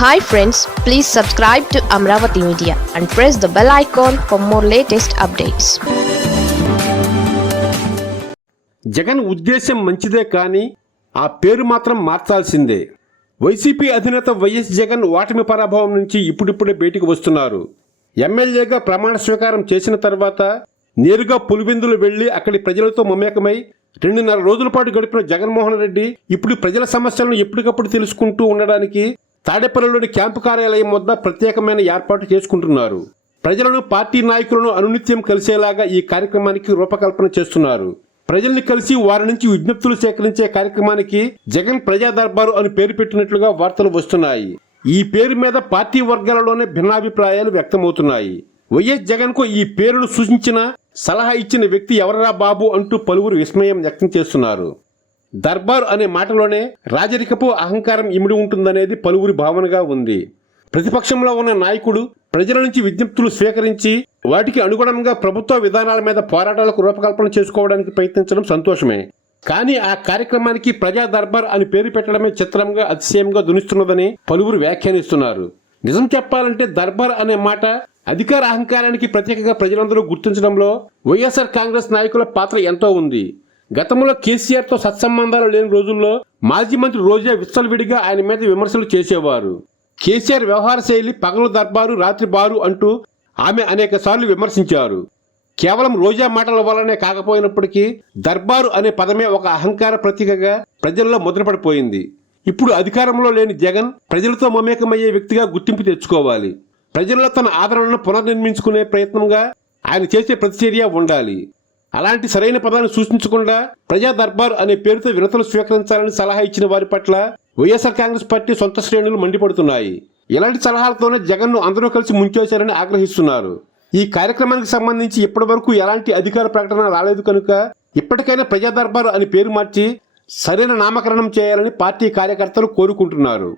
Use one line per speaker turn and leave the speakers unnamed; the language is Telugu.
Hi friends please subscribe to Amaravati media and press the bell icon for more latest updates
Jagan ఉద్దేశం మంచిదే కానీ ఆ పేరు మాత్రం మార్చాల్సిందే. వైసీపీ అధినేత వైఎస్ జగన్ ఓటమి పరాభవం నుంచి ఇప్పుడిప్పుడే బయటికి వస్తున్నారు. ఎమ్మెల్యేగా ప్రమాణ స్వీకారం చేసిన తర్వాత నేరుగా పులివెందులు వెళ్ళి అక్కడి ప్రజలతో మమేకమై రెండున్నర రోజుల పాటు గడిపిన జగన్మోహన్ రెడ్డి ఇప్పుడు ప్రజల సమస్యలను ఎప్పటికప్పుడు తెలుసుకుంటూ ఉండడానికి తాడేపల్లిలోని క్యాంపు కార్యాలయం వద్ద ప్రత్యేకమైన ఏర్పాటు చేసుకుంటున్నారు. ప్రజలను పార్టీ నాయకులను అనునిత్యం కలిసేలాగా ఈ కార్యక్రమానికి రూపకల్పన చేస్తున్నారు. ప్రజల్ని కలిసి వారి నుంచి విజ్ఞప్తులు సేకరించే కార్యక్రమానికి జగన్ ప్రజా దర్బారు అని పేరు పెట్టినట్లుగా వార్తలు వస్తున్నాయి. ఈ పేరు మీద పార్టీ వర్గాలలోనే భిన్నాభిప్రాయాలు వ్యక్తమవుతున్నాయి. వైఎస్ జగన్కు ఈ పేరును సూచించిన సలహా ఇచ్చిన వ్యక్తి ఎవరరా బాబు అంటూ పలువురు విస్మయం వ్యక్తం చేస్తున్నారు. దర్బార్ అనే మాటలోనే రాజరికపు అహంకారం ఇమిడి ఉంటుందనేది పలువురి భావనగా ఉంది. ప్రతిపక్షంలో ఉన్న నాయకుడు ప్రజల నుంచి విజ్ఞప్తులు స్వీకరించి వాటికి అనుగుణంగా ప్రభుత్వ విధానాల మీద పోరాటాలకు రూపకల్పన చేసుకోవడానికి ప్రయత్నించడం సంతోషమే. కానీ ఆ కార్యక్రమానికి ప్రజా దర్బార్ అని పేరు పెట్టడమే చిత్రంగా అతిశయంగా దునిస్తున్నదని పలువురు వ్యాఖ్యానిస్తున్నారు. నిజం చెప్పాలంటే దర్బార్ అనే మాట అధికార అహంకారానికి ప్రత్యేకంగా ప్రజలందరూ గుర్తించడంలో వైఎస్ఆర్ కాంగ్రెస్ నాయకుల పాత్ర ఎంతో ఉంది. గతంలో కేసీఆర్తో సత్సంబంధాలు లేని రోజుల్లో మాజీ మంత్రి రోజా విడిగా ఆయన మీద విమర్శలు చేసేవారు. కేసీఆర్ వ్యవహార శైలి పగలు దర్బారు రాత్రి బారు అంటూ ఆమె అనేక సార్లు విమర్శించారు. కేవలం రోజా మాటల వల్లనే కాకపోయినప్పటికీ దర్బారు అనే పదమే ఒక అహంకార ప్రతీకగా ప్రజల్లో ముద్రపడిపోయింది. ఇప్పుడు అధికారంలో లేని జగన్ ప్రజలతో మమేకమయ్యే వ్యక్తిగా గుర్తింపు తెచ్చుకోవాలి. ప్రజల్లో తన ఆదరణను పునర్నిర్మించుకునే ప్రయత్నంగా ఆయన చేసే ప్రతిచర్య ఉండాలి. అలాంటి సరైన పదాన్ని సూచించకుండా ప్రజా దర్బార్ అనే పేరుతో వినతులు స్వీకరించాలని సలహా ఇచ్చిన వారి పట్ల వైఎస్ఆర్ కాంగ్రెస్ పార్టీ సొంత శ్రేణులు మండిపడుతున్నాయి. ఇలాంటి సలహాలతోనే జగన్ను అందరూ కలిసి ముంచేశారని ఆగ్రహిస్తున్నారు. ఈ కార్యక్రమానికి సంబంధించి ఇప్పటి వరకు ఎలాంటి అధికార ప్రకటన రాలేదు కనుక ఇప్పటికైనా ప్రజా దర్బార్ అని పేరు మార్చి సరైన నామకరణం చేయాలని పార్టీ కార్యకర్తలు కోరుకుంటున్నారు.